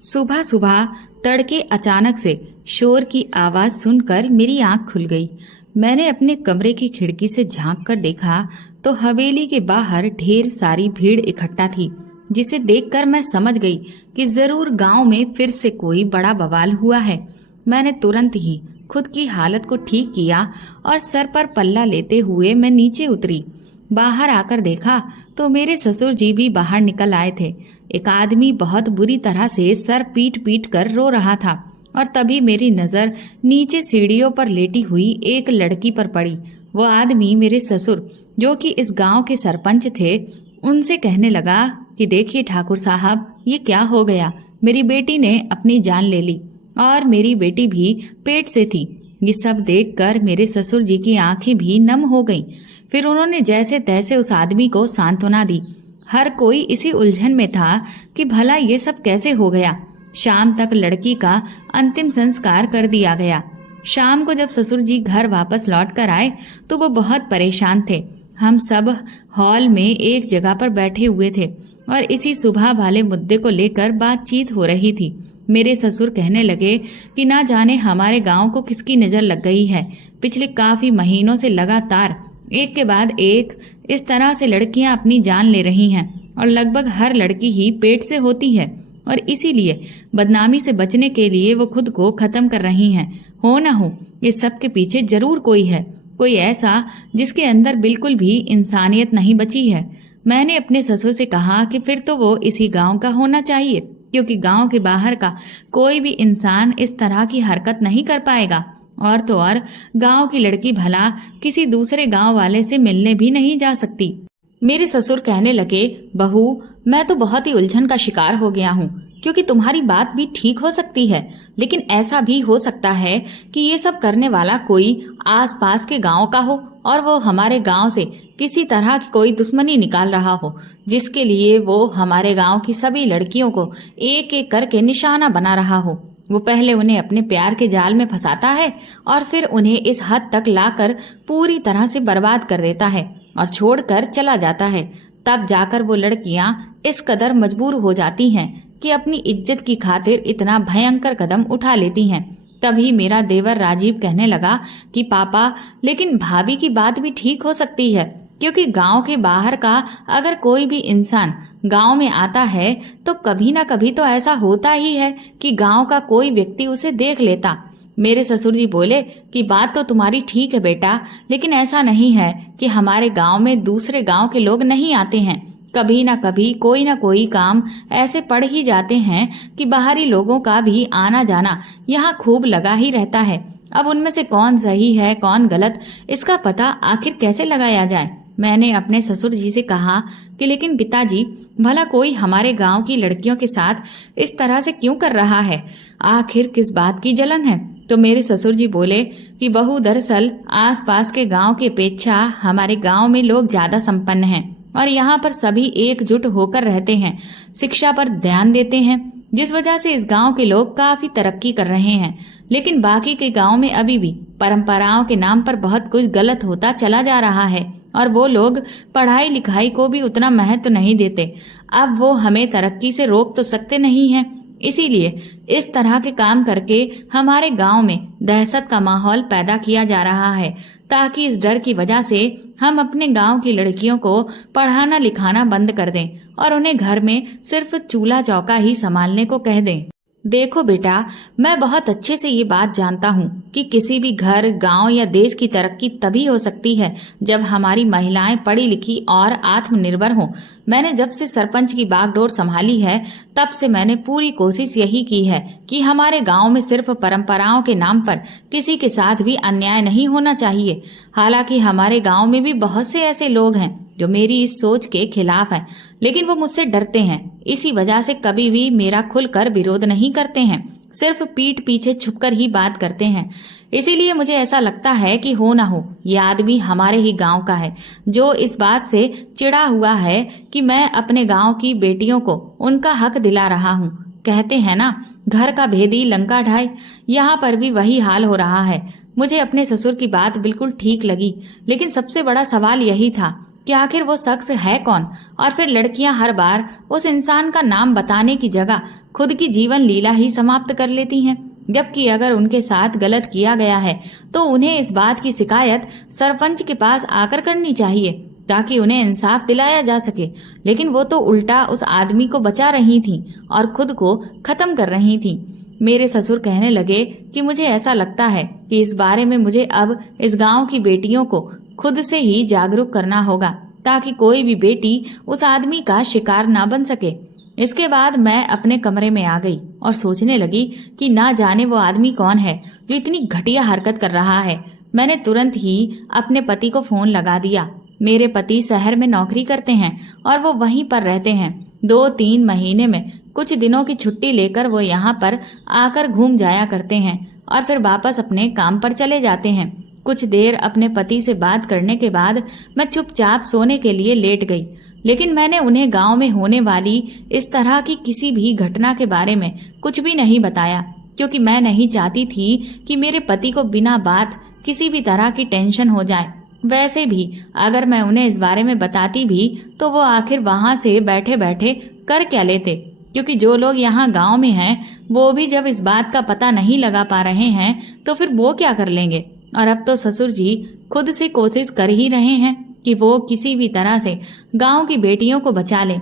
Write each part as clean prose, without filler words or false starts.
सुबह सुबह तड़के अचानक से शोर की आवाज सुनकर मेरी आंख खुल गई। मैंने अपने कमरे की खिड़की से झांक कर देखा तो हवेली के बाहर ढेर सारी भीड़ इकट्ठा थी, जिसे देखकर मैं समझ गई कि जरूर गांव में फिर से कोई बड़ा बवाल हुआ है। मैंने तुरंत ही खुद की हालत को ठीक किया और सर पर पल्ला लेते हुए मैं नीचे उतरी। बाहर आकर देखा तो मेरे ससुर जी भी बाहर निकल आए थे। एक आदमी बहुत बुरी तरह से सर पीट पीट कर रो रहा था और तभी मेरी नजर नीचे सीढ़ियों पर लेटी हुई एक लड़की पर पड़ी। वो आदमी मेरे ससुर, जो कि इस गांव के सरपंच थे, उनसे कहने लगा कि देखिए ठाकुर साहब, ये क्या हो गया। मेरी बेटी ने अपनी जान ले ली और मेरी बेटी भी पेट से थी। ये सब देखकर मेरे ससुर जी की आंखें भी नम हो गईं। फिर उन्होंने जैसे तैसे उस आदमी को सांत्वना दी। हर कोई इसी उलझन में था कि भला ये सब कैसे हो गया। शाम तक लड़की का अंतिम संस्कार कर दिया गया। शाम को जब ससुर जी घर वापस लौट कर आए तो वो बहुत परेशान थे। हम सब हॉल में एक जगह पर बैठे हुए थे और इसी सुबह वाले मुद्दे को लेकर बातचीत हो रही थी। मेरे ससुर कहने लगे कि ना जाने हमारे गांव को किसकी नजर लग गई है। पिछले काफी महीनों से लगातार एक के बाद एक इस तरह से लड़कियां अपनी जान ले रही हैं और लगभग हर लड़की ही पेट से होती है और इसीलिए बदनामी से बचने के लिए वो खुद को खत्म कर रही हैं। हो ना हो, इस सब के पीछे जरूर कोई है, कोई ऐसा जिसके अंदर बिल्कुल भी इंसानियत नहीं बची है। मैंने अपने ससुर से कहा कि फिर तो वो इसी गांव का होना चाहिए, क्योंकि गांव के बाहर का कोई भी इंसान इस तरह की हरकत नहीं कर पाएगा। और तो और गांव की लड़की भला किसी दूसरे गांव वाले से मिलने भी नहीं जा सकती। मेरे ससुर कहने लगे, बहू, मैं तो बहुत ही उलझन का शिकार हो गया हूँ, क्योंकि तुम्हारी बात भी ठीक हो सकती है, लेकिन ऐसा भी हो सकता है कि ये सब करने वाला कोई आसपास के गांव का हो और वो हमारे गांव से किसी तरह की कोई दुश्मनी निकाल रहा हो, जिसके लिए वो हमारे गांव की सभी लड़कियों को एक एक करके निशाना बना रहा हो। वो पहले उन्हें अपने प्यार के जाल में फंसाता है और फिर उन्हें इस हद तक लाकर पूरी तरह से बर्बाद कर देता है और छोड़कर चला जाता है। तब जाकर वो लड़कियां इस कदर मजबूर हो जाती हैं कि अपनी इज्जत की खातिर इतना भयंकर कदम उठा लेती हैं। तभी मेरा देवर राजीव कहने लगा कि पापा, लेकिन भाभी की बात भी ठीक हो सकती है, क्योंकि गांव के बाहर का अगर कोई भी इंसान गांव में आता है तो कभी ना कभी तो ऐसा होता ही है कि गांव का कोई व्यक्ति उसे देख लेता। मेरे ससुर जी बोले कि बात तो तुम्हारी ठीक है बेटा, लेकिन ऐसा नहीं है कि हमारे गांव में दूसरे गांव के लोग नहीं आते हैं। कभी ना कभी कोई ना कोई काम ऐसे पड़ ही जाते हैं कि बाहरी लोगों का भी आना जाना यहाँ खूब लगा ही रहता है। अब उनमें से कौन सही है कौन गलत, इसका पता आखिर कैसे लगाया जाए। मैंने अपने ससुर जी से कहा कि लेकिन पिताजी, भला कोई हमारे गांव की लड़कियों के साथ इस तरह से क्यों कर रहा है, आखिर किस बात की जलन है। तो मेरे ससुर जी बोले कि बहू, दरअसल आसपास के गांव की अपेक्षा हमारे गांव में लोग ज्यादा संपन्न हैं और यहाँ पर सभी एकजुट होकर रहते हैं, शिक्षा पर ध्यान देते हैं, जिस वजह से इस गांव के लोग काफी तरक्की कर रहे हैं। लेकिन बाकी के गांव में अभी भी परंपराओं के नाम पर बहुत कुछ गलत होता चला जा रहा है और वो लोग पढ़ाई लिखाई को भी उतना महत्व नहीं देते। अब वो हमें तरक्की से रोक तो सकते नहीं हैं, इसीलिए इस तरह के काम करके हमारे गांव में दहशत का माहौल पैदा किया जा रहा है, ताकि इस डर की वजह से हम अपने गांव की लड़कियों को पढ़ाना लिखाना बंद कर दें और उन्हें घर में सिर्फ चूल्हा चौका ही संभालने को कह दें। देखो बेटा, मैं बहुत अच्छे से ये बात जानता हूँ कि किसी भी घर, गांव या देश की तरक्की तभी हो सकती है जब हमारी महिलाएं पढ़ी लिखी और आत्मनिर्भर हों। मैंने जब से सरपंच की बागडोर संभाली है तब से मैंने पूरी कोशिश यही की है कि हमारे गांव में सिर्फ परंपराओं के नाम पर किसी के साथ भी अन्याय नहीं होना चाहिए। हालांकि हमारे गांव में भी बहुत से ऐसे लोग हैं जो मेरी इस सोच के खिलाफ हैं, लेकिन वो मुझसे डरते हैं। इसी वजह से कभी भी मेरा खुलकर विरोध नहीं करते हैं, सिर्फ पीठ पीछे छुपकर ही बात करते हैं। इसीलिए मुझे ऐसा लगता है कि हो ना हो ये आदमी हमारे ही गांव का है, जो इस बात से चिढ़ा हुआ है कि मैं अपने गांव की बेटियों को उनका हक दिला रहा हूँ। कहते हैं ना, घर का भेदी लंका ढाए, यहाँ पर भी वही हाल हो रहा है। मुझे अपने ससुर की बात बिल्कुल ठीक लगी, लेकिन सबसे बड़ा सवाल यही था कि आखिर वो शख्स है कौन और फिर लड़कियां हर बार उस इंसान का नाम बताने की जगह खुद की जीवन लीला ही समाप्त कर लेती हैं। जबकि अगर उनके साथ गलत किया गया है तो उन्हें इस बात की शिकायत सरपंच के पास आकर करनी चाहिए ताकि उन्हें इंसाफ दिलाया जा सके। लेकिन वो तो उल्टा उस आदमी को बचा रही थीं और खुद को खत्म कर रही थीं। मेरे ससुर कहने लगे कि मुझे ऐसा लगता है कि इस बारे में मुझे अब इस गांव की बेटियों को खुद से ही जागरूक करना होगा ताकि कोई भी बेटी उस आदमी का शिकार ना बन सके। इसके बाद मैं अपने कमरे में आ गई और सोचने लगी कि ना जाने वो आदमी कौन है जो इतनी घटिया हरकत कर रहा है। मैंने तुरंत ही अपने पति को फोन लगा दिया। मेरे पति शहर में नौकरी करते हैं और वो वहीं पर रहते हैं। 2-3 महीने में कुछ दिनों की छुट्टी लेकर वो यहाँ पर आकर घूम जाया करते हैं और फिर वापस अपने काम पर चले जाते हैं। कुछ देर अपने पति से बात करने के बाद मैं चुपचाप सोने के लिए लेट गई। लेकिन मैंने उन्हें गांव में होने वाली इस तरह की किसी भी घटना के बारे में कुछ भी नहीं बताया, क्योंकि मैं नहीं चाहती थी कि मेरे पति को बिना बात किसी भी तरह की टेंशन हो जाए। वैसे भी अगर मैं उन्हें इस बारे में बताती भी तो वो आखिर वहां से बैठे बैठे कर क्या लेते, क्योंकि जो लोग यहाँ गांव में हैं वो भी जब इस बात का पता नहीं लगा पा रहे हैं तो फिर वो क्या कर लेंगे। और अब तो ससुर जी खुद से कोशिश कर ही रहे हैं कि वो किसी भी तरह से गांव की बेटियों को बचा लें।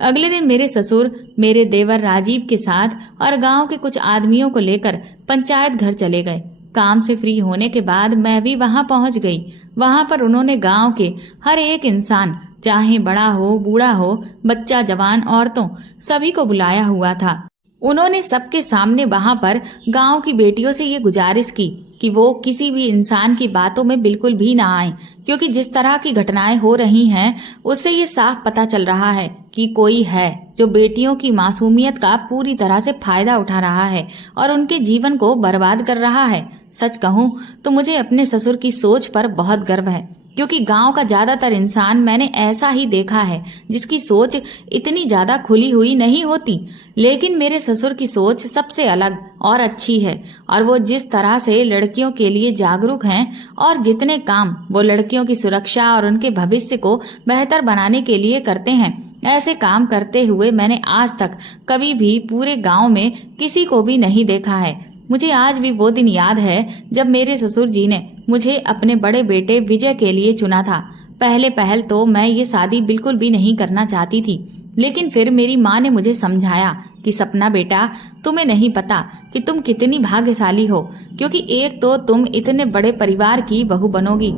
अगले दिन मेरे ससुर मेरे देवर राजीव के साथ और गांव के कुछ आदमियों को लेकर पंचायत घर चले गए। काम से फ्री होने के बाद मैं भी वहां पहुंच गई। वहां पर उन्होंने गांव के हर एक इंसान, चाहे बड़ा हो बूढ़ा हो, बच्चा जवान औरतों, सभी को बुलाया हुआ था। उन्होंने सबके सामने वहां पर गांव की बेटियों से ये गुजारिश की कि वो किसी भी इंसान की बातों में बिल्कुल भी ना आए, क्योंकि जिस तरह की घटनाएं हो रही हैं उससे ये साफ पता चल रहा है कि कोई है जो बेटियों की मासूमियत का पूरी तरह से फायदा उठा रहा है और उनके जीवन को बर्बाद कर रहा है। सच कहूं तो मुझे अपने ससुर की सोच पर बहुत गर्व है, क्योंकि गांव का ज्यादातर इंसान मैंने ऐसा ही देखा है जिसकी सोच इतनी ज्यादा खुली हुई नहीं होती। लेकिन मेरे ससुर की सोच सबसे अलग और अच्छी है और वो जिस तरह से लड़कियों के लिए जागरूक हैं और जितने काम वो लड़कियों की सुरक्षा और उनके भविष्य को बेहतर बनाने के लिए करते हैं, ऐसे काम करते हुए मैंने आज तक कभी भी पूरे गांव में किसी को भी नहीं देखा है। मुझे आज भी वो दिन याद है जब मेरे ससुर जी ने मुझे अपने बड़े बेटे विजय के लिए चुना था। पहल तो मैं ये शादी बिल्कुल भी नहीं करना चाहती थी, लेकिन फिर मेरी माँ ने मुझे समझाया कि सपना बेटा, तुम्हें नहीं पता कि तुम कितनी भाग्यशाली हो, क्योंकि एक तो तुम इतने बड़े परिवार की बहू बनोगी,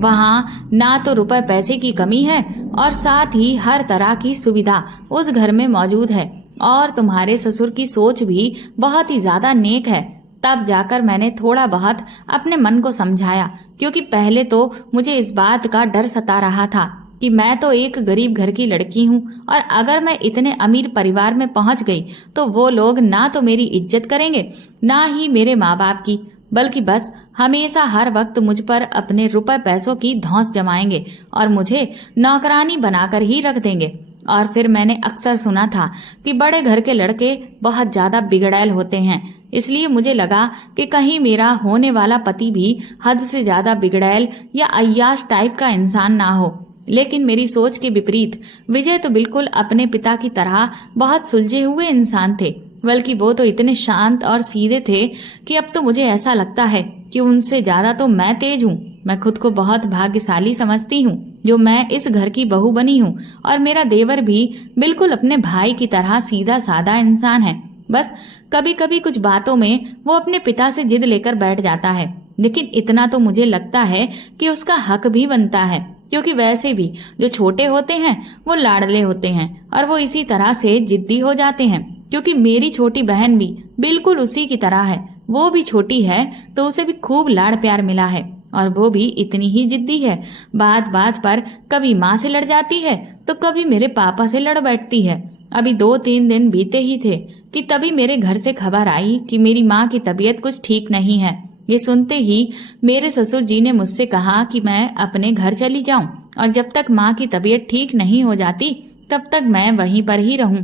वहाँ ना तो रुपए पैसे की कमी है और साथ ही हर तरह की सुविधा उस घर में मौजूद है, और तुम्हारे ससुर की सोच भी बहुत ही ज्यादा नेक है। तब जाकर मैंने थोड़ा बहुत अपने मन को समझाया, क्योंकि पहले तो मुझे इस बात का डर सता रहा था कि मैं तो एक गरीब घर की लड़की हूँ और अगर मैं इतने अमीर परिवार में पहुँच गई तो वो लोग ना तो मेरी इज्जत करेंगे ना ही मेरे माँ बाप की, बल्कि बस हमेशा हर वक्त मुझ पर अपने रुपए पैसों की धौंस जमाएंगे और मुझे नौकरानी बनाकर ही रख देंगे। और फिर मैंने अक्सर सुना था कि बड़े घर के लड़के बहुत ज्यादा बिगड़ैल होते हैं, इसलिए मुझे लगा कि कहीं मेरा होने वाला पति भी हद से ज्यादा बिगड़ैल या अय्याश टाइप का इंसान ना हो। लेकिन मेरी सोच के विपरीत विजय तो बिल्कुल अपने पिता की तरह बहुत सुलझे हुए इंसान थे, बल्कि वो तो इतने शांत और सीधे थे कि अब तो मुझे ऐसा लगता है कि उनसे ज्यादा तो मैं तेज हूँ। मैं खुद को बहुत भाग्यशाली समझती हूँ जो मैं इस घर की बहू बनी हूँ, और मेरा देवर भी बिल्कुल अपने भाई की तरह सीधा साधा इंसान है। बस कभी कभी कुछ बातों में वो अपने पिता से जिद लेकर बैठ जाता है, लेकिन इतना तो मुझे लगता है कि उसका हक भी बनता है, क्योंकि वैसे भी जो छोटे होते हैं वो लाडले होते हैं और वो इसी तरह से जिद्दी हो जाते हैं। क्योंकि मेरी छोटी बहन भी बिल्कुल उसी की तरह है, वो भी छोटी है तो उसे भी खूब लाड़ प्यार मिला है और वो भी इतनी ही जिद्दी है। बात बात पर कभी माँ से लड़ जाती है तो कभी मेरे पापा से लड़ बैठती है। अभी 2-3 दिन बीते ही थे कि तभी मेरे घर से खबर आई कि मेरी माँ की तबीयत कुछ ठीक नहीं है। ये सुनते ही मेरे ससुर जी ने मुझसे कहा कि मैं अपने घर चली जाऊं और जब तक माँ की तबीयत ठीक नहीं हो जाती तब तक मैं वहीं पर ही रहूं।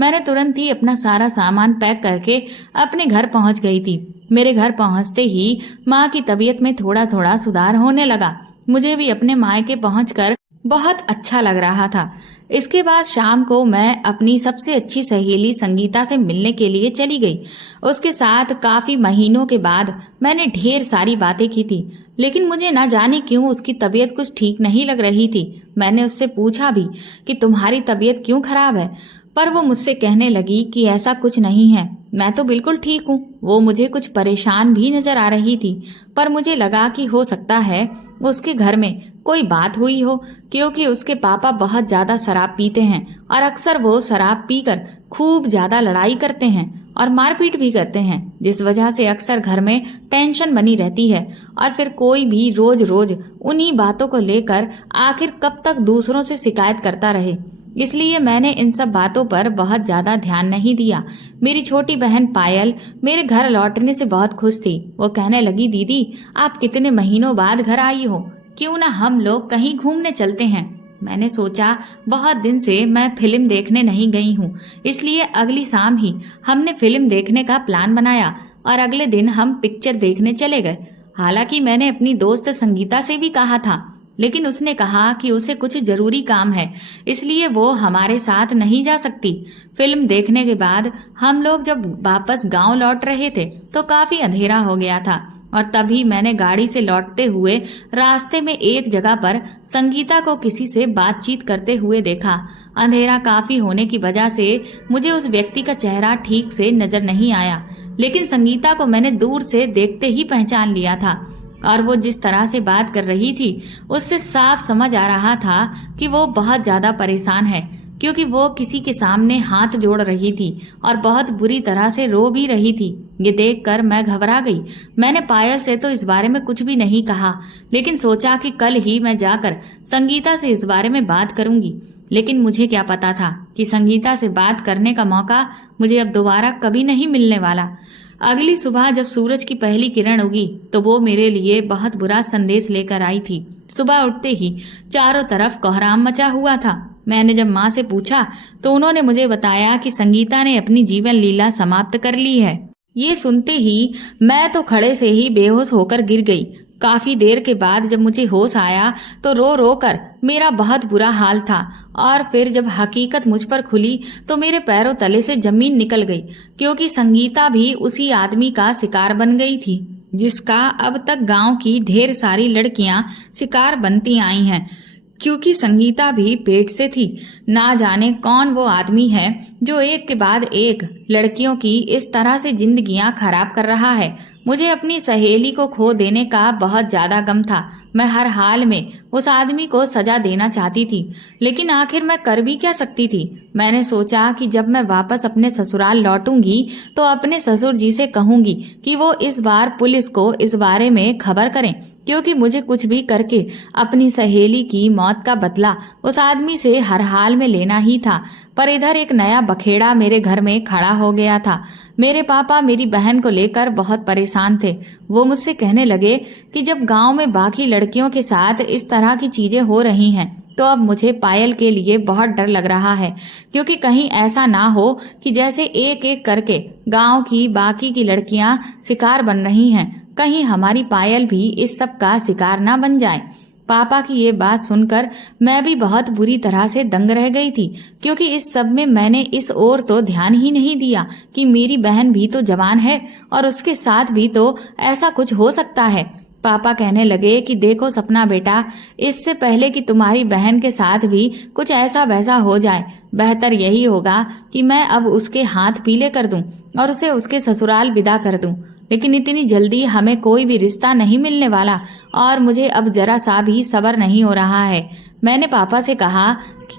मैंने तुरंत ही अपना सारा सामान पैक करके अपने घर पहुंच गई थी। मेरे घर पहुंचते ही माँ की तबीयत में थोड़ा थोड़ा सुधार होने लगा। मुझे भी अपने मायके पहुंचकर बहुत अच्छा लग रहा था। इसके बाद शाम को मैं अपनी सबसे अच्छी सहेली संगीता से मिलने के लिए चली गई। उसके साथ काफी महीनों के बाद मैंने ढेर सारी बातें की थी, लेकिन मुझे न जाने क्यों उसकी तबीयत कुछ ठीक नहीं लग रही थी। मैंने उससे पूछा भी कि तुम्हारी तबीयत क्यों खराब है, पर वो मुझसे कहने लगी कि ऐसा कुछ नहीं है, मैं तो बिल्कुल ठीक हूँ। वो मुझे कुछ परेशान भी नजर आ रही थी, पर मुझे लगा कि हो सकता है उसके घर में कोई बात हुई हो, क्योंकि उसके पापा बहुत ज्यादा शराब पीते हैं और अक्सर वो शराब पीकर खूब ज्यादा लड़ाई करते हैं और मारपीट भी करते हैं, जिस वजह से अक्सर घर में टेंशन बनी रहती है। और फिर कोई भी रोज रोज उन्हीं बातों को लेकर आखिर कब तक दूसरों से शिकायत करता रहे, इसलिए मैंने इन सब बातों पर बहुत ज्यादा ध्यान नहीं दिया। मेरी छोटी बहन पायल मेरे घर लौटने से बहुत खुश थी। वो कहने लगी, दीदी आप कितने महीनों बाद घर आई हो, क्यों ना हम लोग कहीं घूमने चलते हैं। मैंने सोचा बहुत दिन से मैं फिल्म देखने नहीं गई हूँ, इसलिए अगली शाम ही हमने फिल्म देखने का प्लान बनाया और अगले दिन हम पिक्चर देखने चले गए। हालांकि मैंने अपनी दोस्त संगीता से भी कहा था, लेकिन उसने कहा कि उसे कुछ जरूरी काम है, इसलिए वो हमारे साथ नहीं जा सकती। फिल्म देखने के बाद हम लोग जब वापस गांव लौट रहे थे तो काफी अंधेरा हो गया था, और तभी मैंने गाड़ी से लौटते हुए रास्ते में एक जगह पर संगीता को किसी से बातचीत करते हुए देखा। अंधेरा काफी होने की वजह से मुझे उस व्यक्ति का चेहरा ठीक से नजर नहीं आया, लेकिन संगीता को मैंने दूर से देखते ही पहचान लिया था, और वो जिस तरह से बात कर रही थी उससे साफ समझ आ रहा था कि वो बहुत ज्यादा परेशान है, क्योंकि वो किसी के सामने हाथ जोड़ रही थी और बहुत बुरी तरह से रो भी रही थी। ये देखकर मैं घबरा गई। मैंने पायल से तो इस बारे में कुछ भी नहीं कहा, लेकिन सोचा कि कल ही मैं जाकर संगीता से इस बारे में बात करूंगी। लेकिन मुझे क्या पता था कि संगीता से बात करने का मौका मुझे अब दोबारा कभी नहीं मिलने वाला। अगली सुबह जब सूरज की पहली किरण उगी तो वो मेरे लिए बहुत बुरा संदेश लेकर आई थी। सुबह उठते ही चारों तरफ कोहराम मचा हुआ था। मैंने जब माँ से पूछा तो उन्होंने मुझे बताया कि संगीता ने अपनी जीवन लीला समाप्त कर ली है। ये सुनते ही मैं तो खड़े से ही बेहोश होकर गिर गई। काफी देर के बाद जब मुझे होश आया तो रो रो कर मेरा बहुत बुरा हाल था, और फिर जब हकीकत मुझ पर खुली तो मेरे पैरों तले से जमीन निकल गई, क्योंकि संगीता भी उसी आदमी का शिकार बन गई थी जिसका अब तक गांव की ढेर सारी लड़कियां शिकार बनती आई हैं। क्योंकि संगीता भी पेट से थी। ना जाने कौन वो आदमी है जो एक के बाद एक लड़कियों की इस तरह से जिंदगियां खराब कर रहा है। मुझे अपनी सहेली को खो देने का बहुत ज्यादा गम था। मैं हर हाल में उस आदमी को सजा देना चाहती थी, लेकिन आखिर मैं कर भी क्या सकती थी। मैंने सोचा कि जब मैं वापस अपने ससुराल लौटूंगी तो अपने ससुर जी से कहूंगी कि वो इस बार पुलिस को इस बारे में खबर करें, क्योंकि मुझे कुछ भी करके अपनी सहेली की मौत का बदला उस आदमी से हर हाल में लेना ही था। पर इधर एक नया बखेड़ा मेरे घर में खड़ा हो गया था। मेरे पापा मेरी बहन को लेकर बहुत परेशान थे। वो मुझसे कहने लगे कि जब गांव में बाकी लड़कियों के साथ इस तरह की चीजें हो रही हैं तो अब मुझे पायल के लिए बहुत डर लग रहा है, क्योंकि कहीं ऐसा ना हो कि जैसे एक एक करके गांव की बाकी की लड़कियां शिकार बन रही हैं, कहीं हमारी पायल भी इस सब का शिकार ना बन जाए। पापा की ये बात सुनकर मैं भी बहुत बुरी तरह से दंग रह गई थी, क्योंकि इस सब में मैंने इस ओर तो ध्यान ही नहीं दिया कि मेरी बहन भी तो जवान है और उसके साथ भी तो ऐसा कुछ हो सकता है। पापा कहने लगे कि देखो सपना बेटा, इससे पहले कि तुम्हारी बहन के साथ भी कुछ ऐसा वैसा हो जाए, बेहतर यही होगा कि मैं अब उसके हाथ पीले कर दूं और उसे उसके ससुराल विदा कर दूं। लेकिन इतनी जल्दी हमें कोई भी रिश्ता नहीं मिलने वाला और मुझे अब जरा सा भी सब्र नहीं हो रहा है। मैंने पापा से कहा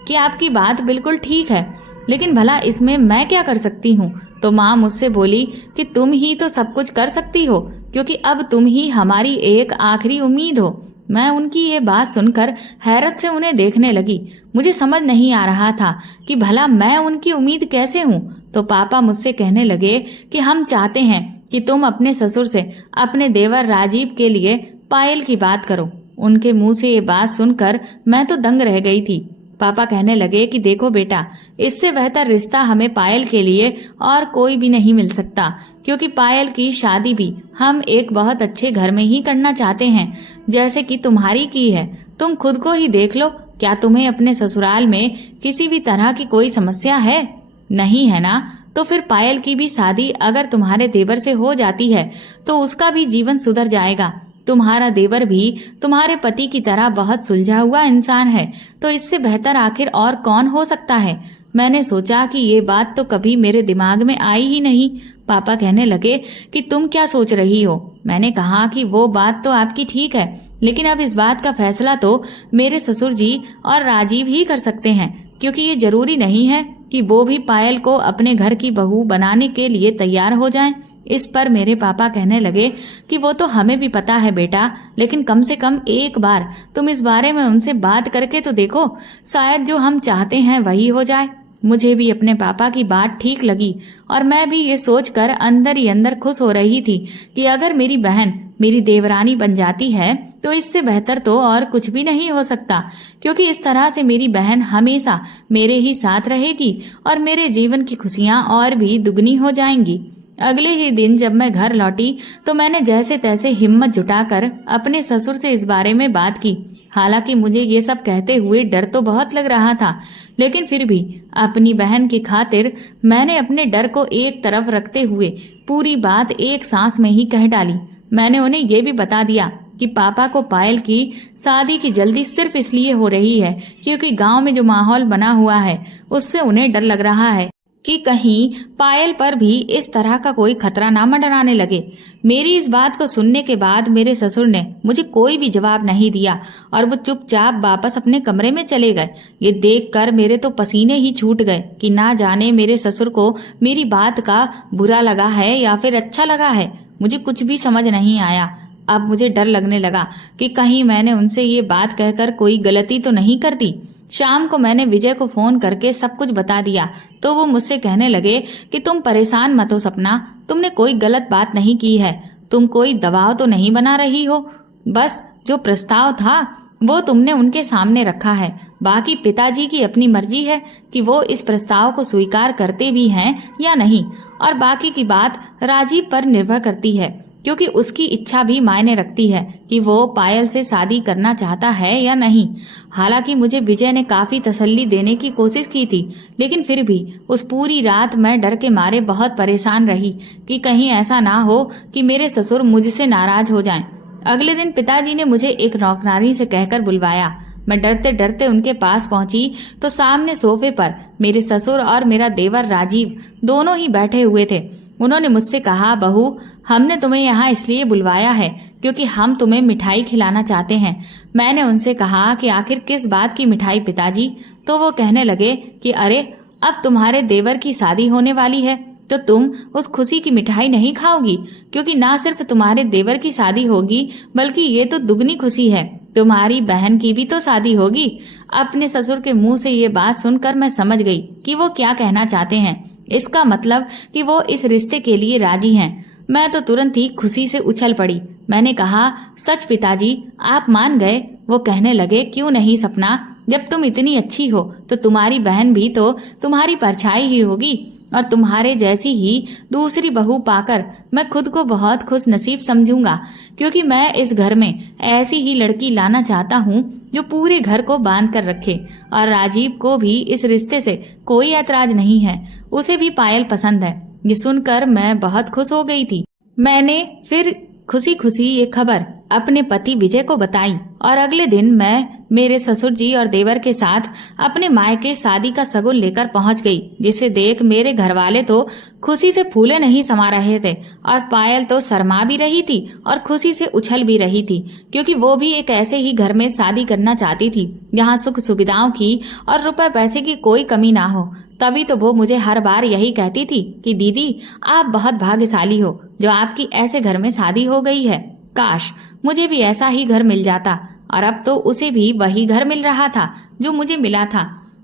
कि आपकी बात बिल्कुल ठीक है, लेकिन भला इसमें मैं क्या कर सकती हूँ। तो माँ मुझसे बोली कि तुम ही तो सब कुछ कर सकती हो, क्योंकि अब तुम ही हमारी एक आखिरी उम्मीद हो। मैं उनकी ये बात सुनकर हैरत से उन्हें देखने लगी। मुझे समझ नहीं आ रहा था कि भला मैं उनकी उम्मीद कैसे हूँ। तो पापा मुझसे कहने लगे कि हम चाहते हैं कि तुम अपने ससुर से अपने देवर राजीव के लिए पायल की बात करो। उनके मुंह से ये बात सुनकर मैं तो दंग रह गई थी। पापा कहने लगे कि देखो बेटा, इससे बेहतर रिश्ता हमें पायल के लिए और कोई भी नहीं मिल सकता, क्योंकि पायल की शादी भी हम एक बहुत अच्छे घर में ही करना चाहते हैं, जैसे कि तुम्हारी की है। तुम खुद को ही देख लो, क्या तुम्हें अपने ससुराल में किसी भी तरह की कोई समस्या है? नहीं है ना? तो फिर पायल की भी शादी अगर तुम्हारे देवर से हो जाती है तो उसका भी जीवन सुधर जाएगा। तुम्हारा देवर भी तुम्हारे पति की तरह बहुत सुलझा हुआ इंसान है, तो इससे बेहतर आखिर और कौन हो सकता है। मैंने सोचा कि ये बात तो कभी मेरे दिमाग में आई ही नहीं। पापा कहने लगे कि तुम क्या सोच रही हो? मैंने कहा कि वो बात तो आपकी ठीक है, लेकिन अब इस बात का फैसला तो मेरे ससुर जी और राजीव ही कर सकते हैं, क्योंकि ये जरूरी नहीं है कि वो भी पायल को अपने घर की बहू बनाने के लिए तैयार हो जाएं। इस पर मेरे पापा कहने लगे कि वो तो हमें भी पता है बेटा, लेकिन कम से कम एक बार तुम इस बारे में उनसे बात करके तो देखो, शायद जो हम चाहते हैं वही हो जाए। मुझे भी अपने पापा की बात ठीक लगी और मैं भी ये सोचकर अंदर ही अंदर खुश हो रही थी कि अगर मेरी बहन मेरी देवरानी बन जाती है तो इससे बेहतर तो और कुछ भी नहीं हो सकता, क्योंकि इस तरह से मेरी बहन हमेशा मेरे ही साथ रहेगी और मेरे जीवन की खुशियां और भी दुगनी हो जाएंगी। अगले ही दिन जब मैं घर लौटी तो मैंने जैसे तैसे हिम्मत जुटाकर अपने ससुर से इस बारे में बात की। हालांकि मुझे ये सब कहते हुए डर तो बहुत लग रहा था, लेकिन फिर भी अपनी बहन की खातिर मैंने अपने डर को एक तरफ रखते हुए पूरी बात एक सांस में ही कह डाली। मैंने उन्हें ये भी बता दिया कि पापा को पायल की शादी की जल्दी सिर्फ इसलिए हो रही है क्योंकि गांव में जो माहौल बना हुआ है उससे उन्हें डर लग रहा है कि कहीं पायल पर भी इस तरह का कोई खतरा ना मंडराने लगे। मेरी इस बात को सुनने के बाद मेरे ससुर ने मुझे कोई भी जवाब नहीं दिया और वो चुपचाप वापस अपने कमरे में चले गए। ये देखकर मेरे तो पसीने ही छूट गए कि ना जाने मेरे ससुर को मेरी बात का बुरा लगा है या फिर अच्छा लगा है। मुझे कुछ भी समझ नहीं आया। अब मुझे डर लगने लगा कि कहीं मैंने उनसे ये बात कहकर कोई गलती तो नहीं कर दी। शाम को मैंने विजय को फोन करके सब कुछ बता दिया तो वो मुझसे कहने लगे कि तुम परेशान मत हो सपना, तुमने कोई गलत बात नहीं की है, तुम कोई दबाव तो नहीं बना रही हो, बस जो प्रस्ताव था वो तुमने उनके सामने रखा है। बाकी पिताजी की अपनी मर्जी है कि वो इस प्रस्ताव को स्वीकार करते भी हैं या नहीं, और बाकी की बात राजीव पर निर्भर करती है, क्योंकि उसकी इच्छा भी मायने रखती है कि वो पायल से शादी करना चाहता है या नहीं। हालांकि मुझे विजय ने काफी तसल्ली देने की कोशिश की थी, लेकिन फिर भी उस पूरी रात मैं डर के मारे बहुत परेशान रही कि कहीं ऐसा ना हो कि मेरे ससुर मुझसे नाराज हो जाएं। अगले दिन पिताजी ने मुझे एक नौकरानी से कहकर बुलवाया। मैं डरते डरते उनके पास पहुंची तो सामने सोफे पर मेरे ससुर और मेरा देवर राजीव दोनों ही बैठे हुए थे। उन्होंने मुझसे कहा, बहू, हमने तुम्हें यहाँ इसलिए बुलवाया है क्योंकि हम तुम्हें मिठाई खिलाना चाहते हैं। मैंने उनसे कहा कि आखिर किस बात की मिठाई पिताजी? तो वो कहने लगे कि अरे, अब तुम्हारे देवर की शादी होने वाली है तो तुम उस खुशी की मिठाई नहीं खाओगी, क्योंकि ना सिर्फ तुम्हारे देवर की शादी होगी बल्कि ये तो दुगनी खुशी है, तुम्हारी बहन की भी तो शादी होगी। अपने ससुर के मुंह से ये बात सुनकर मैं समझ गई कि वो क्या कहना चाहते हैं। इसका मतलब कि वो इस रिश्ते के लिए राजी हैं। मैं तो तुरंत ही खुशी से उछल पड़ी। मैंने कहा, सच पिताजी, आप मान गए? वो कहने लगे, क्यों नहीं सपना, जब तुम इतनी अच्छी हो तो तुम्हारी बहन भी तो तुम्हारी परछाई ही होगी, और तुम्हारे जैसी ही दूसरी बहू पाकर मैं खुद को बहुत खुश नसीब समझूंगा, क्योंकि मैं इस घर में ऐसी ही लड़की लाना चाहता हूँ जो पूरे घर को बांध कर रखे। और राजीव को भी इस रिश्ते से कोई ऐतराज नहीं है, उसे भी पायल पसंद है। ये सुनकर मैं बहुत खुश हो गई थी। मैंने फिर खुशी खुशी ये खबर अपने पति विजय को बताई और अगले दिन मैं मेरे ससुर जी और देवर के साथ अपने मायके शादी का सगुन लेकर पहुंच गई, जिसे देख मेरे घर वाले तो खुशी से फूले नहीं समा रहे थे और पायल तो शर्मा भी रही थी और खुशी से उछल भी रही थी, क्योंकि वो भी एक ऐसे ही घर में शादी करना चाहती थी जहां सुख सुविधाओं की और रुपए पैसे की कोई कमी ना हो। तभी तो वो मुझे हर बार यही कहती थी कि दीदी, आप बहुत भाग्यशाली हो जो आपकी ऐसे घर में शादी हो गई है। काश मुझे भी ऐसा ही घर मिल जाता। और अब तो उसे भी वही घर मिल रहा था जो मुझे मिला था।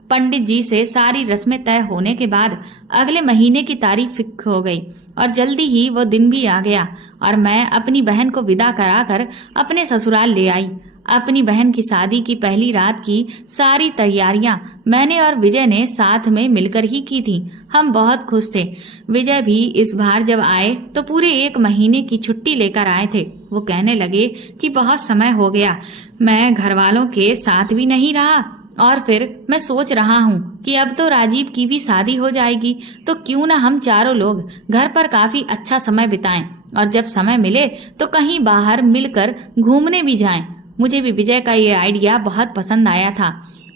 पंडित जी से सारी रस्में तय होने के बाद अगले महीने की तारीख फिक्स हो गई और जल्दी ही वो दिन भी आ गया और मैं अपनी बहन को विदा कराकर अपने ससुराल ले आई। अपनी बहन की शादी की पहली रात की सारी तैयारियां मैंने और विजय ने साथ में मिलकर ही की थी। हम बहुत खुश थे। विजय भी इस बार जब आए तो पूरे 1 महीने की छुट्टी लेकर आए थे। वो कहने लगे कि बहुत समय हो गया, मैं घर वालों के साथ भी नहीं रहा, और फिर मैं सोच रहा हूँ कि अब तो राजीव की भी शादी हो जाएगी, तो क्यों ना हम चारों लोग घर पर काफी अच्छा समय बिताएं और जब समय मिले तो कहीं बाहर मिलकर घूमने भी जाएं। मुझे भी विजय का ये आइडिया बहुत पसंद आया था।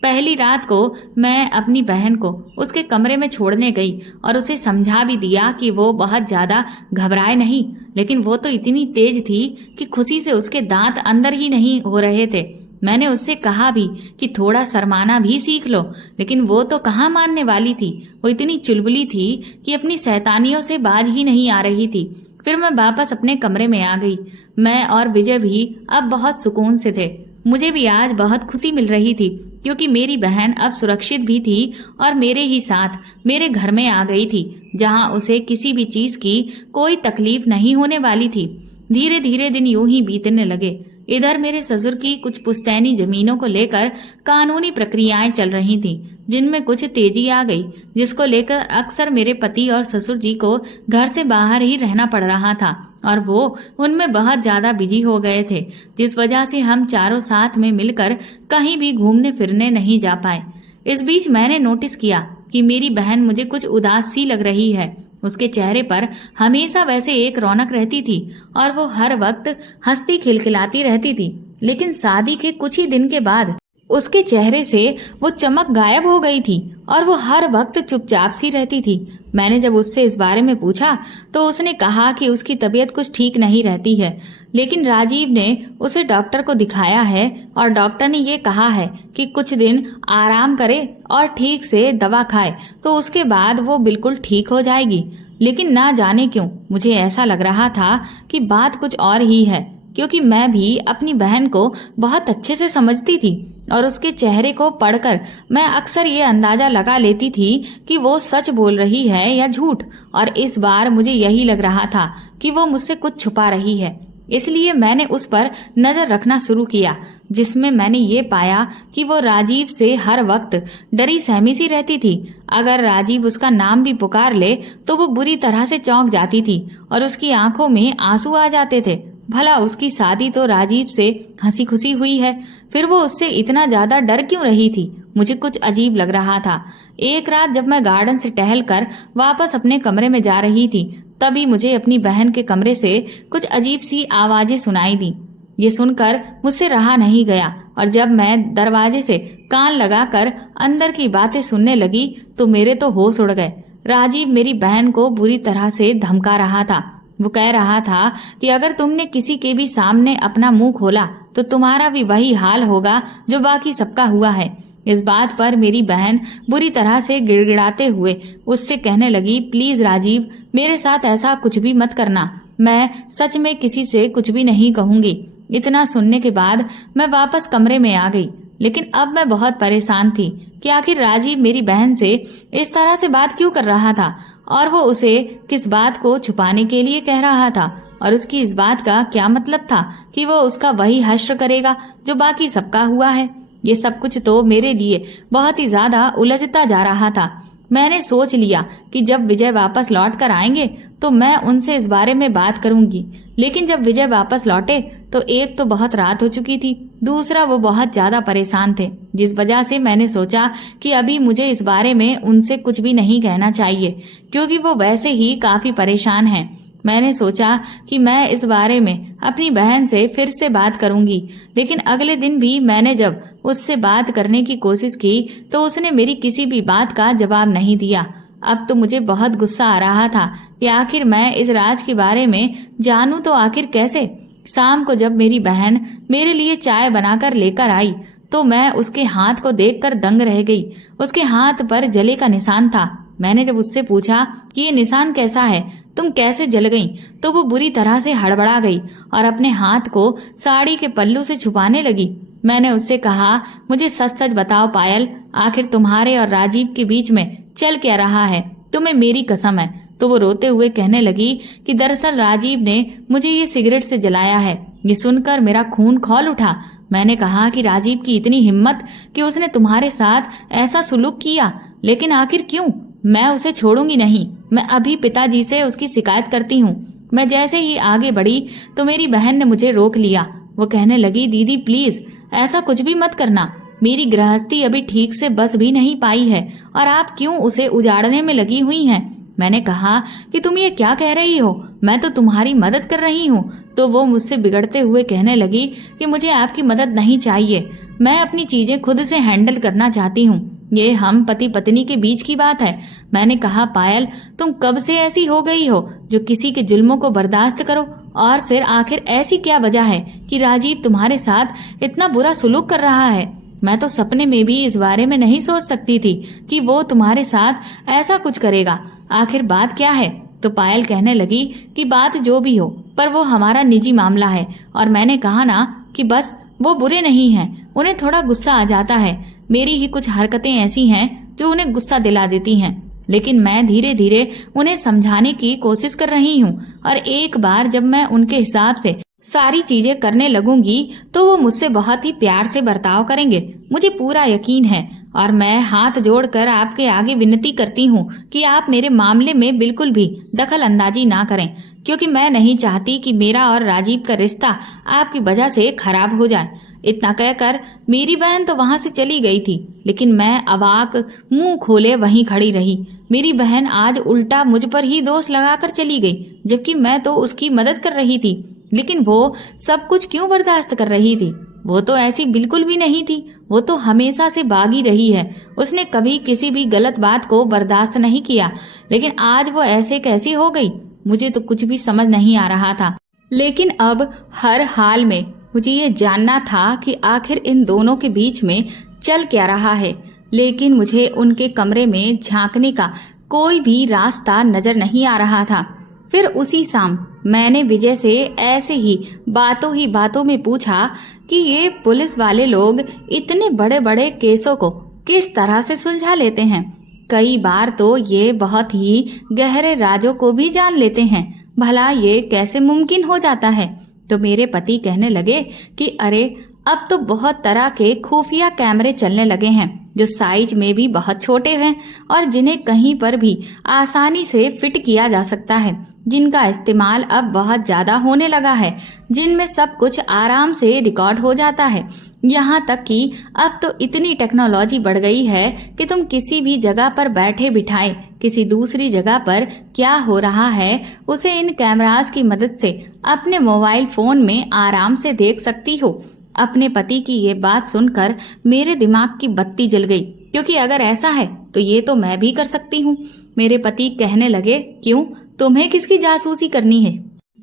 पहली रात को मैं अपनी बहन को उसके कमरे में छोड़ने गई और उसे समझा भी दिया कि वो बहुत ज्यादा घबराए नहीं, लेकिन वो तो इतनी तेज थी कि खुशी से उसके दांत अंदर ही नहीं हो रहे थे। मैंने उससे कहा भी कि थोड़ा शर्माना भी सीख लो, लेकिन वो तो कहाँ मानने वाली थी। वो इतनी चुलबुली थी कि अपनी शैतानियों से बाज ही नहीं आ रही थी। फिर मैं वापस अपने कमरे में आ गई। मैं और विजय भी अब बहुत सुकून से थे। मुझे भी आज बहुत खुशी मिल रही थी क्योंकि मेरी बहन अब सुरक्षित भी थी और मेरे ही साथ मेरे घर में आ गई थी, जहां उसे किसी भी चीज की कोई तकलीफ नहीं होने वाली थी। धीरे धीरे दिन यूं ही बीतने लगे। इधर मेरे ससुर की कुछ पुश्तैनी जमीनों को लेकर कानूनी प्रक्रियाएं चल रही थीं, जिनमें कुछ तेजी आ गई, जिसको लेकर अक्सर मेरे पति और ससुर जी को घर से बाहर ही रहना पड़ रहा था और वो उनमें बहुत ज्यादा बिजी हो गए थे, जिस वजह से हम चारों साथ में मिलकर कहीं भी घूमने फिरने नहीं जा पाए। इस बीच मैंने नोटिस किया कि मेरी बहन मुझे कुछ उदास सी लग रही है। उसके चेहरे पर हमेशा वैसे एक रौनक रहती थी और वो हर वक्त हंसती खिलखिलाती रहती थी, लेकिन शादी के कुछ ही दिन के बाद उसके चेहरे से वो चमक गायब हो गई थी और वो हर वक्त चुपचाप सी रहती थी। मैंने जब उससे इस बारे में पूछा तो उसने कहा कि उसकी तबीयत कुछ ठीक नहीं रहती है, लेकिन राजीव ने उसे डॉक्टर को दिखाया है और डॉक्टर ने ये कहा है कि कुछ दिन आराम करे और ठीक से दवा खाए तो उसके बाद वो बिल्कुल ठीक हो जाएगी। लेकिन ना जाने क्यों मुझे ऐसा लग रहा था कि बात कुछ और ही है, क्योंकि मैं भी अपनी बहन को बहुत अच्छे से समझती थी और उसके चेहरे को पढ़कर मैं अक्सर ये अंदाजा लगा लेती थी कि वो सच बोल रही है या झूठ, और इस बार मुझे यही लग रहा था कि वो मुझसे कुछ छुपा रही है। इसलिए मैंने उस पर नजर रखना शुरू किया, जिसमें मैंने ये पाया कि वो राजीव से हर वक्त डरी सहमी सी रहती थी। अगर राजीव उसका नाम भी पुकार ले तो वो बुरी तरह से चौंक जाती थी और उसकी आंखों में आंसू आ जाते थे। भला उसकी शादी तो राजीव से हंसी खुशी हुई है, फिर वो उससे इतना ज्यादा डर क्यों रही थी? मुझे कुछ अजीब लग रहा था। एक रात जब मैं गार्डन से टहलकर वापस अपने कमरे में जा रही थी, तभी मुझे अपनी बहन के कमरे से कुछ अजीब सी आवाजें सुनाई दी। ये सुनकर मुझसे रहा नहीं गया और जब मैं दरवाजे से कान लगाकर अंदर की बातें सुनने लगी तो मेरे तो होश उड़ गए। राजीव मेरी बहन को बुरी तरह से धमका रहा था। वो कह रहा था कि अगर तुमने किसी के भी सामने अपना मुंह खोला तो तुम्हारा भी वही हाल होगा जो बाकी सबका हुआ है। इस बात पर मेरी बहन बुरी तरह से गिड़गिड़ाते हुए उससे कहने लगी, प्लीज राजीव, मेरे साथ ऐसा कुछ भी मत करना। मैं सच में किसी से कुछ भी नहीं कहूंगी। इतना सुनने के बाद मैं वापस कमरे में आ गई, लेकिन अब मैं बहुत परेशान थी कि आखिर राजीव मेरी बहन से इस तरह से बात क्यों कर रहा था और वो उसे किस बात को छुपाने के लिए कह रहा था, और उसकी इस बात का क्या मतलब था कि वो उसका वही हश्र करेगा जो बाकी सबका हुआ है। ये सब कुछ तो मेरे लिए बहुत ही ज्यादा उलझता जा रहा था। मैंने सोच लिया कि जब विजय वापस लौट कर आएंगे तो मैं उनसे इस बारे में बात करूंगी, लेकिन जब विजय वापस लौटे तो एक तो बहुत रात हो चुकी थी, दूसरा वो बहुत ज्यादा परेशान थे, जिस वजह से मैंने सोचा कि अभी मुझे इस बारे में उनसे कुछ भी नहीं कहना चाहिए, क्योंकि वो वैसे ही काफी परेशान हैं। मैंने सोचा कि मैं इस बारे में अपनी बहन से फिर से बात करूंगी, लेकिन अगले दिन भी मैंने जब उससे बात करने की कोशिश की तो उसने मेरी किसी भी बात का जवाब नहीं दिया। अब तो मुझे बहुत गुस्सा आ रहा था कि आखिर मैं इस राज के बारे में जानूं तो आखिर कैसे। शाम को जब मेरी बहन मेरे लिए चाय बनाकर लेकर आई तो मैं उसके हाथ को देखकर दंग रह गई। उसके हाथ पर जले का निशान था। मैंने जब उससे पूछा कि ये निशान कैसा है, तुम कैसे जल गई, तो वो बुरी तरह से हड़बड़ा गई और अपने हाथ को साड़ी के पल्लू से छुपाने लगी। मैंने उससे कहा, मुझे सच सच बताओ पायल, आखिर तुम्हारे और राजीव के बीच में चल क्या रहा है? तुम्हें मेरी कसम है। तो वो रोते हुए कहने लगी कि दरअसल राजीव ने मुझे ये सिगरेट से जलाया है। ये सुनकर मेरा खून खौल उठा। मैंने कहा कि राजीव की इतनी हिम्मत कि उसने तुम्हारे साथ ऐसा सुलूक किया, लेकिन आखिर क्यों? मैं उसे छोड़ूंगी नहीं। मैं अभी पिताजी से उसकी शिकायत करती हूँ। मैं जैसे ही आगे बढ़ी तो मेरी बहन ने मुझे रोक लिया। वो कहने लगी, दीदी प्लीज ऐसा कुछ भी मत करना। मेरी गृहस्थी अभी ठीक से बस भी नहीं पाई है और आप क्यों उसे उजाड़ने में लगी हुई हैं। मैंने कहा कि तुम ये क्या कह रही हो, मैं तो तुम्हारी मदद कर रही हूँ। तो वो मुझसे बिगड़ते हुए कहने लगी कि मुझे आपकी मदद नहीं चाहिए, मैं अपनी चीजें खुद से हैंडल करना चाहती हूँ। ये हम पति पत्नी के बीच की बात है। मैंने कहा पायल, तुम कब से ऐसी हो गई हो जो किसी के जुल्मों को बर्दाश्त करो, और फिर आखिर ऐसी क्या वजह है कि राजीव तुम्हारे साथ इतना बुरा सुलूक कर रहा है। मैं तो सपने में भी इस बारे में नहीं सोच सकती थी कि वो तुम्हारे साथ ऐसा कुछ करेगा। आखिर बात क्या है? तो पायल कहने लगी कि बात जो भी हो, पर वो हमारा निजी मामला है। और मैंने कहा ना कि बस वो बुरे नहीं हैं, उन्हें थोड़ा गुस्सा आ जाता है। मेरी ही कुछ हरकतें ऐसी हैं जो उन्हें गुस्सा दिला देती हैं, लेकिन मैं धीरे धीरे उन्हें समझाने की कोशिश कर रही हूँ। और एक बार जब मैं उनके हिसाब से सारी चीजें करने लगूंगी तो वो मुझसे बहुत ही प्यार से बर्ताव करेंगे, मुझे पूरा यकीन है। और मैं हाथ जोड़कर आपके आगे विनती करती हूँ कि आप मेरे मामले में बिल्कुल भी दखल अंदाजी ना करें, क्योंकि मैं नहीं चाहती कि मेरा और राजीव का रिश्ता आपकी वजह से खराब हो जाए। इतना कहकर मेरी बहन तो वहां से चली गई थी, लेकिन मैं अवाक मुंह खोले वहीं खड़ी रही। मेरी बहन आज उल्टा मुझ पर ही दोष लगाकर चली गई, जबकि मैं तो उसकी मदद कर रही थी। लेकिन वो सब कुछ क्यों बर्दाश्त कर रही थी? वो तो ऐसी बिल्कुल भी नहीं थी, वो तो हमेशा से बागी रही है। उसने कभी किसी भी गलत बात को बर्दाश्त नहीं किया, लेकिन आज वो ऐसे कैसी हो गई? मुझे तो कुछ भी समझ नहीं आ रहा था। लेकिन अब हर हाल में मुझे ये जानना था कि आखिर इन दोनों के बीच में चल क्या रहा है। लेकिन मुझे उनके कमरे में झांकने का कोई भी रास्ता नजर नहीं आ रहा था। फिर उसी शाम मैंने विजय से ऐसे ही बातों में पूछा कि ये पुलिस वाले लोग इतने बड़े बड़े केसों को किस तरह से सुलझा लेते हैं। कई बार तो ये बहुत ही गहरे राजों को भी जान लेते हैं। भला ये कैसे मुमकिन हो जाता है? तो मेरे पति कहने लगे कि अरे अब तो बहुत तरह के खुफिया कैमरे चलने लगे हैं, जो साइज में भी बहुत छोटे हैं और जिन्हें कहीं पर भी आसानी से फिट किया जा सकता है, जिनका इस्तेमाल अब बहुत ज्यादा होने लगा है, जिनमें सब कुछ आराम से रिकॉर्ड हो जाता है। यहाँ तक कि अब तो इतनी टेक्नोलॉजी बढ़ गई है कि तुम किसी भी जगह पर बैठे बिठाए किसी दूसरी जगह पर क्या हो रहा है उसे इन कैमरास की मदद से अपने मोबाइल फोन में आराम से देख सकती हो। अपने पति की ये बात सुनकर मेरे दिमाग की बत्ती जल गई, क्योंकि अगर ऐसा है तो ये तो मैं भी कर सकती हूँ। मेरे पति कहने लगे, क्यों, तुम्हें किसकी जासूसी करनी है?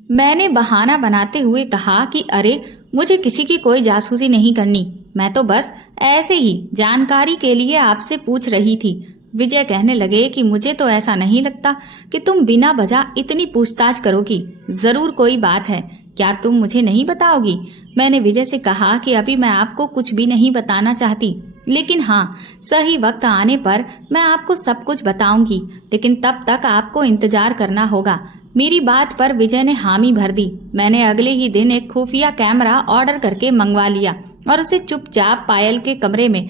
मैंने बहाना बनाते हुए कहा कि अरे मुझे किसी की कोई जासूसी नहीं करनी, मैं तो बस ऐसे ही जानकारी के लिए आपसे पूछ रही थी। विजय कहने लगे कि मुझे तो ऐसा नहीं लगता कि तुम बिना वजह इतनी पूछताछ करोगी, जरूर कोई बात है, क्या तुम मुझे नहीं बताओगी? मैंने विजय से कहा कि अभी मैं आपको कुछ भी नहीं बताना चाहती, लेकिन हाँ, सही वक्त आने पर मैं आपको सब कुछ बताऊंगी, लेकिन तब तक आपको इंतजार करना होगा। मेरी बात पर विजय ने हामी भर दी। मैंने अगले ही दिन एक खुफिया कैमरा ऑर्डर करके मंगवा लिया और उसे चुपचाप पायल के कमरे में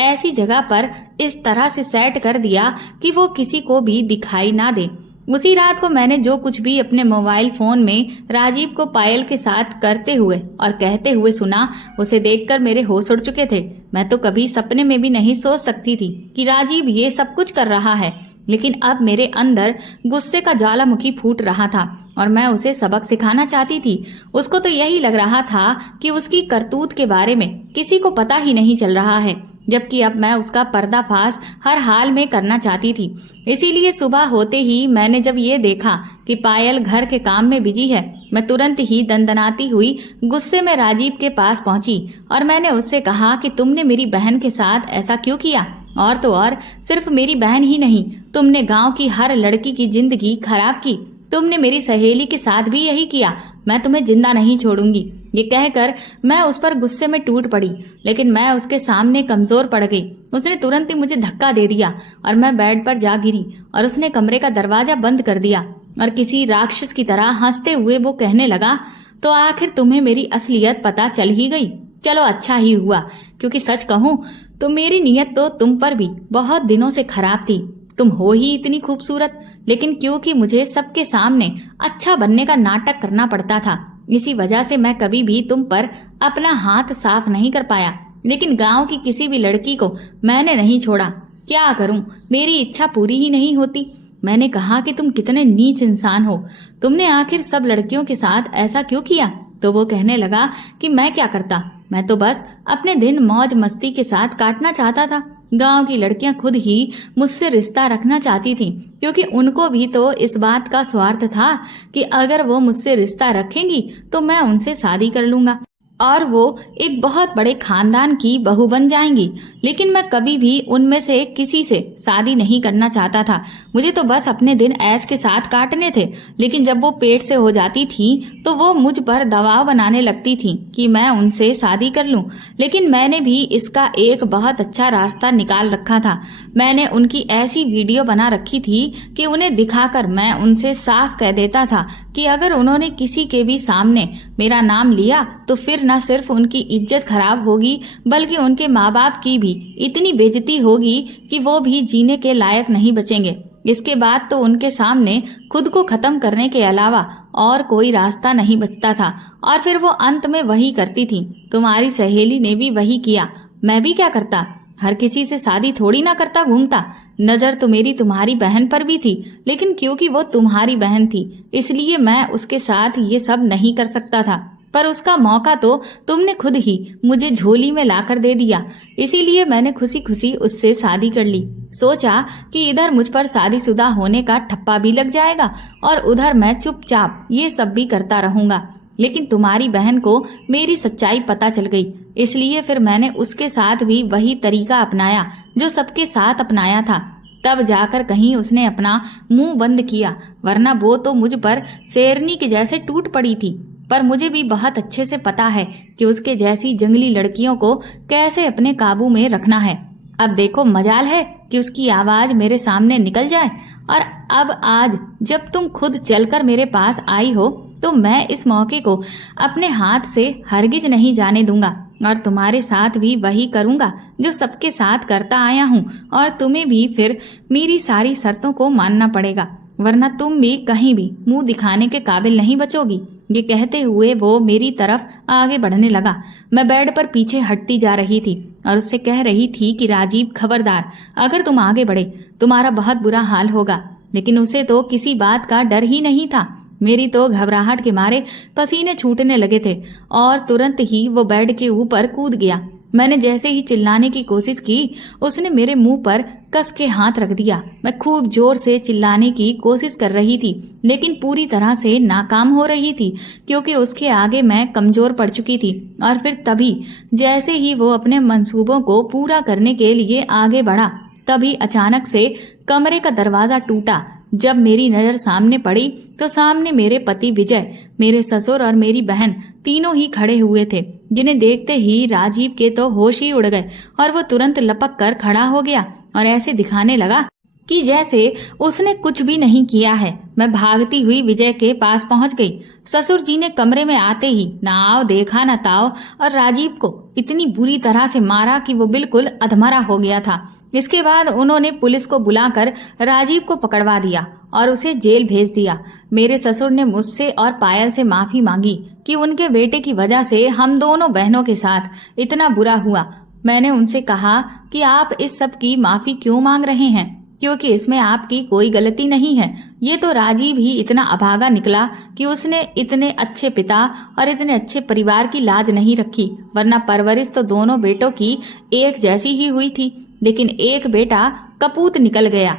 ऐसी जगह पर इस तरह से सेट कर दिया कि वो किसी को भी दिखाई ना दे। उसी रात को मैंने जो कुछ भी अपने मोबाइल फोन में राजीव को पायल के साथ करते हुए और कहते हुए सुना, उसे देखकर मेरे होश उड़ चुके थे। मैं तो कभी सपने में भी नहीं सोच सकती थी कि राजीव ये सब कुछ कर रहा है, लेकिन अब मेरे अंदर गुस्से का ज्वालामुखी फूट रहा था और मैं उसे सबक सिखाना चाहती थी। उसको तो यही लग रहा था कि उसकी करतूत के बारे में किसी को पता ही नहीं चल रहा है, जबकि अब मैं उसका पर्दाफाश हर हाल में करना चाहती थी। इसीलिए सुबह होते ही मैंने जब ये देखा कि पायल घर के काम में बिजी है, मैं तुरंत ही दंदनाती हुई गुस्से में राजीव के पास पहुंची और मैंने उससे कहा कि तुमने मेरी बहन के साथ ऐसा क्यों किया? और तो और सिर्फ मेरी बहन ही नहीं, तुमने गांव की हर लड़की की जिंदगी खराब की। तुमने मेरी सहेली के साथ भी यही किया। मैं तुम्हें जिंदा नहीं छोड़ूंगी। ये कहकर मैं उस पर गुस्से में टूट पड़ी, लेकिन मैं उसके सामने कमजोर पड़ गई। उसने तुरंत ही मुझे धक्का दे दिया और मैं बेड पर जा गिरी और उसने कमरे का दरवाजा बंद कर दिया और किसी राक्षस की तरह हंसते हुए वो कहने लगा, तो आखिर तुम्हें मेरी असलियत पता चल ही गई। चलो अच्छा ही हुआ, क्योंकि सच कहूं तो मेरी नीयत तो तुम पर भी बहुत दिनों से खराब थी। तुम हो ही इतनी खूबसूरत, लेकिन क्योंकि मुझे सबके सामने अच्छा बनने का नाटक करना पड़ता था, इसी वजह से मैं कभी भी तुम पर अपना हाथ साफ नहीं कर पाया। लेकिन गांव की किसी भी लड़की को मैंने नहीं छोड़ा। क्या करूं, मेरी इच्छा पूरी ही नहीं होती। मैंने कहा कि तुम कितने नीच इंसान हो, तुमने आखिर सब लड़कियों के साथ ऐसा क्यों किया? तो वो कहने लगा कि मैं क्या करता, मैं तो बस अपने दिन मौज मस्ती के साथ काटना चाहता था। गांव की लड़कियां खुद ही मुझसे रिश्ता रखना चाहती थीं, क्योंकि उनको भी तो इस बात का स्वार्थ था कि अगर वो मुझसे रिश्ता रखेंगी तो मैं उनसे शादी कर लूंगा और वो एक बहुत बड़े खानदान की बहू बन जाएंगी। लेकिन मैं कभी भी उनमें से किसी से शादी नहीं करना चाहता था। मुझे तो बस अपने दिन ऐश के साथ काटने थे। लेकिन जब वो पेट से हो जाती थी तो वो मुझ पर दबाव बनाने लगती थी कि मैं उनसे शादी कर लूं। लेकिन मैंने भी इसका एक बहुत अच्छा रास्ता निकाल रखा था। मैंने उनकी ऐसी वीडियो बना रखी थी कि उन्हें दिखाकर मैं उनसे साफ कह देता था कि अगर उन्होंने किसी के भी सामने मेरा नाम लिया तो फिर न सिर्फ उनकी इज्जत खराब होगी बल्कि उनके माँ बाप की भी इतनी बेइज्जती होगी कि वो भी जीने के लायक नहीं बचेंगे। इसके बाद तो उनके सामने खुद को खत्म करने के अलावा और कोई रास्ता नहीं बचता था। और फिर वो अंत में वही करती थी। तुम्हारी सहेली ने भी वही किया। मैं भी क्या करता, हर किसी से शादी थोड़ी ना करता घूमता। नजर तो मेरी तुम्हारी बहन पर भी थी, लेकिन क्योंकि वो तुम्हारी बहन थी इसलिए मैं उसके साथ ये सब नहीं कर सकता था। पर उसका मौका तो तुमने खुद ही मुझे झोली में लाकर दे दिया, इसीलिए मैंने खुशी खुशी उससे शादी कर ली। सोचा कि इधर मुझ पर शादीशुदा होने का ठप्पा भी लग जाएगा और उधर मैं चुपचाप ये सब भी करता रहूंगा। लेकिन तुम्हारी बहन को मेरी सच्चाई पता चल गई, इसलिए फिर मैंने उसके साथ भी वही तरीका अपनाया जो सबके साथ अपनाया था। तब जाकर कहीं उसने अपना मुंह बंद किया, वरना वो तो मुझ पर शेरनी के जैसे टूट पड़ी थी। पर मुझे भी बहुत अच्छे से पता है कि उसके जैसी जंगली लड़कियों को कैसे अपने काबू में रखना है। अब देखो, मजाल है कि उसकी आवाज मेरे सामने निकल जाए। और अब आज जब तुम खुद चलकर मेरे पास आई हो तो मैं इस मौके को अपने हाथ से हरगिज नहीं जाने दूंगा और तुम्हारे साथ भी वही करूंगा जो सबके साथ करता आया हूँ। और तुम्हें भी फिर मेरी सारी शर्तों को मानना पड़ेगा, वरना तुम भी कहीं भी मुंह दिखाने के काबिल नहीं बचोगी। ये कहते हुए वो मेरी तरफ आगे बढ़ने लगा। मैं बेड पर पीछे हटती जा रही थी और उससे कह रही थी कि राजीव, खबरदार, अगर तुम आगे बढ़े तुम्हारा बहुत बुरा हाल होगा। लेकिन उसे तो किसी बात का डर ही नहीं था। मेरी तो घबराहट के मारे पसीने छूटने लगे थे और तुरंत ही वो बेड के ऊपर कूद गया। मैंने जैसे ही चिल्लाने की कोशिश की उसने मेरे मुंह पर कस के हाथ रख दिया। मैं खूब जोर से चिल्लाने की कोशिश कर रही थी लेकिन पूरी तरह से नाकाम हो रही थी, क्योंकि उसके आगे मैं कमजोर पड़ चुकी थी। और फिर तभी जैसे ही वो अपने मंसूबों को पूरा करने के लिए आगे बढ़ा, तभी अचानक से कमरे का दरवाजा टूटा। जब मेरी नजर सामने पड़ी तो सामने मेरे पति विजय, मेरे ससुर और मेरी बहन तीनों ही खड़े हुए थे, जिन्हें देखते ही राजीव के तो होश ही उड़ गए और वो तुरंत लपक कर खड़ा हो गया और ऐसे दिखाने लगा कि जैसे उसने कुछ भी नहीं किया है। मैं भागती हुई विजय के पास पहुंच गई। ससुर जी ने कमरे में आते ही ना आओ देखा न ताओ और राजीव को इतनी बुरी तरह से मारा कि वो बिल्कुल अधमरा हो गया था। इसके बाद उन्होंने पुलिस को बुलाकर राजीव को पकड़वा दिया और उसे जेल भेज दिया। मेरे ससुर ने मुझसे और पायल से माफी मांगी कि उनके बेटे की वजह से हम दोनों बहनों के साथ इतना बुरा हुआ। मैंने उनसे कहा कि आप इस सब की माफी क्यों मांग रहे हैं, क्योंकि इसमें आपकी कोई गलती नहीं है। ये तो राजीव ही इतना अभागा निकला कि उसने इतने अच्छे पिता और इतने अच्छे परिवार की लाज नहीं रखी, वरना परवरिश तो दोनों बेटों की एक जैसी ही हुई थी। लेकिन एक बेटा कपूत निकल गया।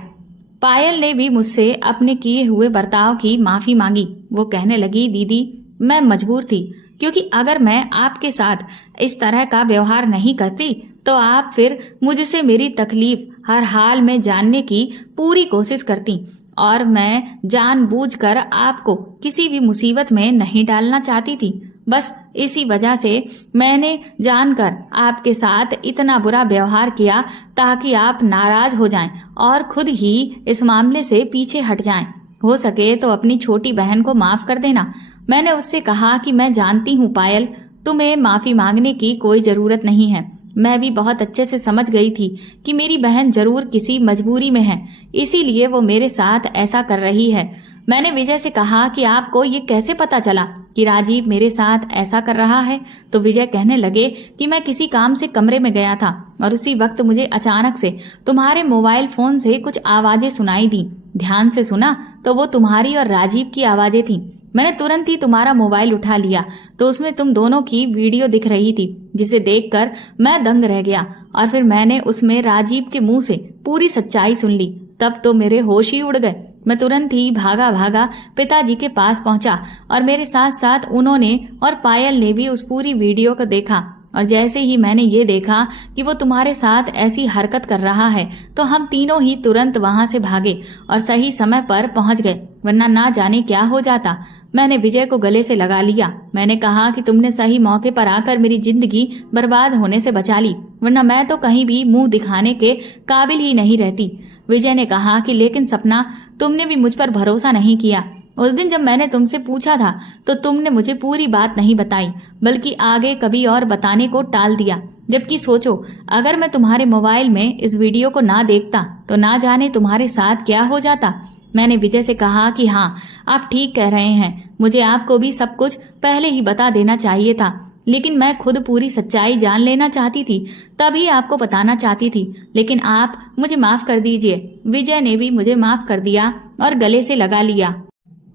पायल ने भी मुझसे अपने किए हुए बर्ताव की माफी मांगी। वो कहने लगी, दीदी मैं मजबूर थी, क्योंकि अगर मैं आपके साथ इस तरह का व्यवहार नहीं करती तो आप फिर मुझसे मेरी तकलीफ हर हाल में जानने की पूरी कोशिश करती और मैं जानबूझकर आपको किसी भी मुसीबत में नहीं डालना चाहती थी। बस इसी वजह से मैंने जानकर आपके साथ इतना बुरा व्यवहार किया ताकि आप नाराज हो जाएं और खुद ही इस मामले से पीछे हट जाएं। हो सके तो अपनी छोटी बहन को माफ कर देना। मैंने उससे कहा कि मैं जानती हूँ पायल, तुम्हें माफी मांगने की कोई जरूरत नहीं है। मैं भी बहुत अच्छे से समझ गई थी कि मेरी बहन जरूर किसी मजबूरी में है, इसीलिए वो मेरे साथ ऐसा कर रही है। मैंने विजय से कहा कि आपको ये कैसे पता चला कि राजीव मेरे साथ ऐसा कर रहा है तो विजय कहने लगे कि मैं किसी काम से कमरे में गया था और उसी वक्त मुझे अचानक से तुम्हारे मोबाइल फोन से कुछ आवाजें सुनाई दी। ध्यान से सुना तो वो तुम्हारी और राजीव की आवाजें थीं। मैंने तुरंत ही तुम्हारा मोबाइल उठा लिया तो उसमें तुम दोनों की वीडियो दिख रही थी, जिसे देखकर मैं दंग रह गया और फिर मैंने उसमें राजीव के मुंह से पूरी सच्चाई सुन ली। तब तो मेरे होश ही उड़ गए। मैं तुरंत ही भागा भागा पिताजी के पास पहुंचा और मेरे साथ साथ उन्होंने और पायल ने भी उस पूरी वीडियो को देखा। और जैसे ही मैंने ये देखा कि वो तुम्हारे साथ ऐसी हरकत कर रहा है तो हम तीनों ही तुरंत वहां से भागे और सही समय पर पहुंच गए, वरना ना जाने क्या हो जाता। मैंने विजय को गले से लगा लिया। मैंने कहा कि तुमने सही मौके पर आकर मेरी जिंदगी बर्बाद होने से बचा ली, वरना मैं तो कहीं भी मुंह दिखाने के काबिल ही नहीं रहती। विजय ने कहा कि लेकिन सपना, तुमने भी मुझ पर भरोसा नहीं किया। उस दिन जब मैंने तुमसे पूछा था तो तुमने मुझे पूरी बात नहीं बताई, बल्कि आगे कभी और बताने को टाल दिया। जबकि सोचो, अगर मैं तुम्हारे मोबाइल में इस वीडियो को ना देखता तो ना जाने तुम्हारे साथ क्या हो जाता। मैंने विजय से कहा कि हाँ, आप ठीक कह रहे हैं, मुझे आपको भी सब कुछ पहले ही बता देना चाहिए था, लेकिन मैं खुद पूरी सच्चाई जान लेना चाहती थी, तभी आपको बताना चाहती थी। लेकिन आप मुझे माफ कर दीजिए। विजय ने भी मुझे माफ कर दिया और गले से लगा लिया।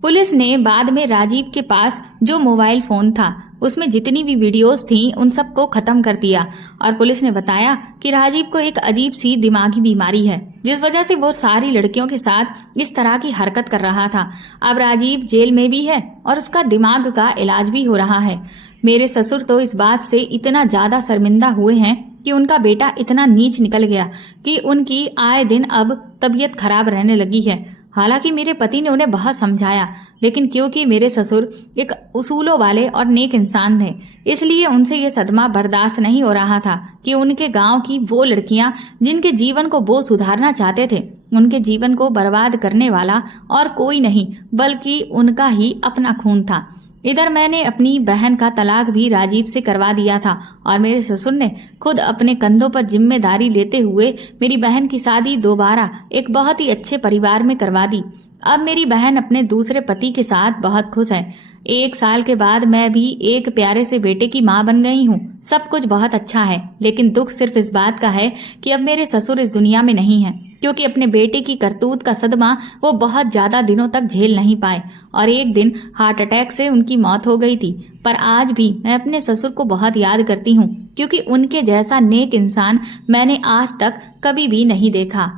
पुलिस ने बाद में राजीव के पास जो मोबाइल फोन था उसमें जितनी भी वीडियोस थीं उन सबको खत्म कर दिया और पुलिस ने बताया कि राजीव को एक अजीब सी दिमागी बीमारी है, जिस वजह से वो सारी लड़कियों के साथ इस तरह की हरकत कर रहा था। अब राजीव जेल में भी है और उसका दिमाग का इलाज भी हो रहा है। मेरे ससुर तो इस बात से इतना ज्यादा शर्मिंदा हुए हैं कि उनका बेटा इतना नीच निकल गया कि उनकी आए दिन अब तबीयत खराब रहने लगी है। हालांकि मेरे पति ने उन्हें बहुत समझाया, लेकिन क्योंकि मेरे ससुर एक उसूलों वाले और नेक इंसान थे, इसलिए उनसे ये सदमा बर्दाश्त नहीं हो रहा था कि उनके गांव की वो लड़कियां जिनके जीवन को वो सुधारना चाहते थे, उनके जीवन को बर्बाद करने वाला और कोई नहीं बल्कि उनका ही अपना खून था। इधर मैंने अपनी बहन का तलाक भी राजीव से करवा दिया था और मेरे ससुर ने खुद अपने कंधों पर जिम्मेदारी लेते हुए मेरी बहन की शादी दोबारा एक बहुत ही अच्छे परिवार में करवा दी। अब मेरी बहन अपने दूसरे पति के साथ बहुत खुश है। 1 साल के बाद मैं भी एक प्यारे से बेटे की माँ बन गई हूँ। सब कुछ बहुत अच्छा है, लेकिन दुख सिर्फ इस बात का है कि अब मेरे ससुर इस दुनिया में नहीं है, क्योंकि अपने बेटे की करतूत का सदमा वो बहुत ज्यादा दिनों तक झेल नहीं पाए और एक दिन हार्ट अटैक से उनकी मौत हो गई थी। पर आज भी मैं अपने ससुर को बहुत याद करती हूँ, क्योंकि उनके जैसा नेक इंसान मैंने आज तक कभी भी नहीं देखा।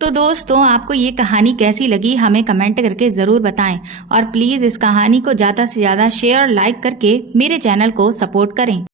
तो दोस्तों, आपको ये कहानी कैसी लगी हमें कमेंट करके जरूर बताएं और प्लीज इस कहानी को ज्यादा से ज्यादा शेयर और लाइक करके मेरे चैनल को सपोर्ट करें।